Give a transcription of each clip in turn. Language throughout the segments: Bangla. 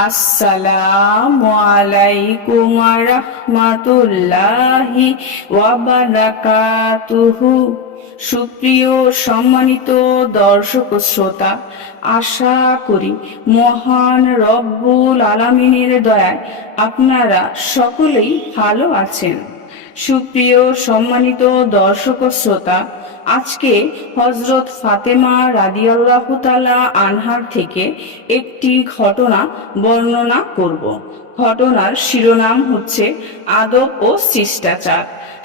আসসালামু আলাইকুম ওয়া রাহমাতুল্লাহি ওয়া বারাকাতুহু। সুপ্রিয় সম্মানিত দর্শক ও শ্রোতা, আশা করি মহান রব্বুল আলামিনের দয়ায় আপনারা সকলেই ভালো আছেন। সুপ্রিয় সম্মানিত দর্শক ও শ্রোতা, আজকে হযরত ফাতেমা রাদিয়াল্লাহু তাআলা আনহার থেকে একটি ঘটনা বর্ণনা করব। ঘটনার শিরোনাম হচ্ছে আদব ও শিষ্টাচার।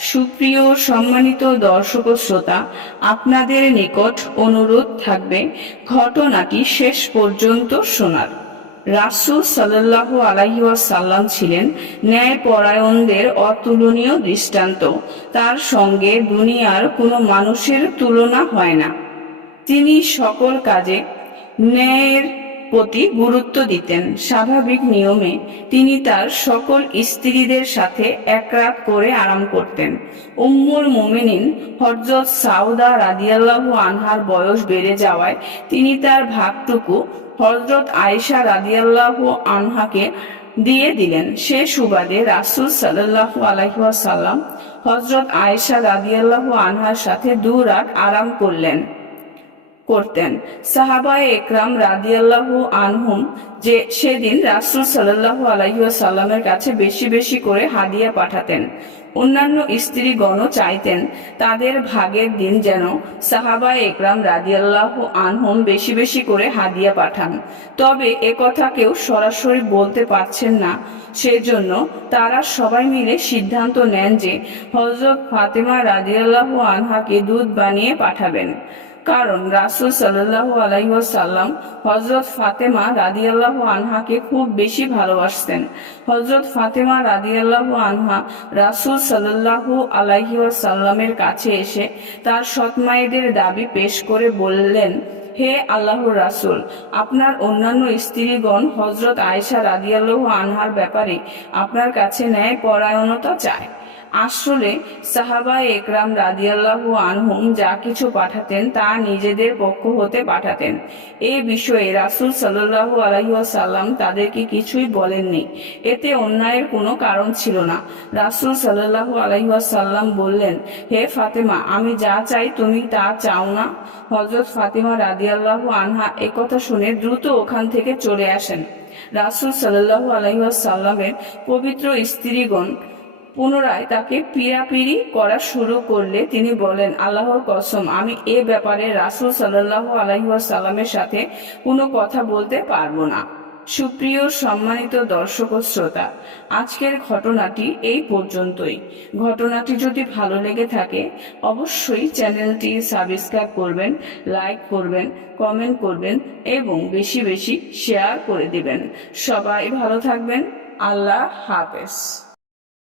সুপ্রিয় সম্মানিত দর্শক ও শ্রোতা, আপনাদের নিকট অনুরোধ থাকবে ঘটনাটি শেষ পর্যন্ত শোনার। রাসূল সাল্লাল্লাহু আলাইহি ওয়াসাল্লাম ছিলেন ন্যায়পরায়ণদের অতুলনীয় দৃষ্টান্ত। তার সঙ্গে দুনিয়ার কোনো মানুষের তুলনা হয় না। তিনি সকল কাজে ন্যায়ের প্রতি গুরুত্ব দিতেন। স্বাভাবিক নিয়মে তিনি তার সকল স্ত্রীদের সাথে এক রাত করে আরাম করতেন। উম্মুল মুমিনিন হযরত সাউদা রাদিয়াল্লাহু আনহার বয়স বেড়ে যাওয়ায় তিনি তার ভাগটুকু হযরত আয়েশা রাদিয়াল্লাহু আনহাকে দিয়ে দিলেন। সে সুবাদে রাসূল সাল্লাল্লাহু আলাইহি ওয়াসাল্লাম হযরত আয়েশা রাদিয়াল্লাহু আনহার সাথে 2 রাত আরাম করতেন। সাহাবায়ে একরাম রাদিয়াল্লাহু আনহুম যে সেদিন রাসূল সাল্লাল্লাহু আলাইহি ওয়াসাল্লামের কাছে বেশি বেশি করে হাদিয়া পাঠাতেন। অন্যান্য স্ত্রীগণও চাইতেন তাদের ভাগের দিন যেন সাহাবায়ে একরাম রাদিয়াল্লাহু আনহুম বেশি বেশি করে হাদিয়া পাঠান। তবে একথা কেউ সরাসরি বলতে পারছেন না। সেজন্য তারা সবাই মিলে সিদ্ধান্ত নেন যে হযরত ফাতেমা রাদিয়াল্লাহু আনহাকে দুধ বানিয়ে পাঠাবেন। কারণ রাসূল সাল্লাল্লাহু আলাইহি ওয়াসাল্লাম হযরত ফাতেমা রাদিয়াল্লাহু আনহাকে খুব বেশি ভালোবাসতেন। হযরত ফাতেমা রাদিয়াল্লাহু আনহা রাসূল সাল্লাল্লাহু আলাইহি ওয়াসাল্লামের কাছে এসে তার সৎ মায়েদের দাবি পেশ করে বললেন, হে আল্লাহর রাসূল, আপনার অন্যান্য স্ত্রীগণ হযরত আয়েশা রাদিয়াল্লাহু আনহার ব্যাপারে আপনার কাছে ন্যায়পরায়ণতা চায়। আসলে সাহাবায়ে একরাম রাদিয়াল্লাহু আনহুম যা কিছু পাঠাতেন তা নিজেদের পক্ষ হতে পাঠাতেন। এই বিষয়ে রাসূল সাল্লাল্লাহু আলাইহি ওয়াসাল্লাম তাদেরকে কিছুই বলেননি। এতে অন্যায়ের কোনো কারণ ছিল না। রাসূল সাল্লাল্লাহু আলাইহি ওয়াসাল্লাম বললেন, হে ফাতেমা, আমি যা চাই তুমি তা চাও না? হযরত ফাতেমা রাদিয়াল্লাহু আনহা একথা শুনে দ্রুত ওখান থেকে চলে আসেন। রাসূল সাল্লাল্লাহু আলাইহি ওয়াসাল্লামের পবিত্র স্ত্রীগণ পুনরায় তাকে পীড়াপিড়ি করা শুরু করলে তিনি বলেন, আল্লাহর কসম, আমি এ ব্যাপারে রাসূল সাল্লাল্লাহু আলাইহি ওয়াসাল্লামের সাথে কোনো কথা বলতে পারবো না। সুপ্রিয় সম্মানিত দর্শক ও শ্রোতা, আজকের ঘটনাটি এই পর্যন্তই। ঘটনাটি যদি ভালো লেগে থাকে অবশ্যই চ্যানেলটি সাবস্ক্রাইব করবেন, লাইক করবেন, কমেন্ট করবেন এবং বেশি বেশি শেয়ার করে দিবেন। সবাই ভালো থাকবেন। আল্লাহ হাফেজ।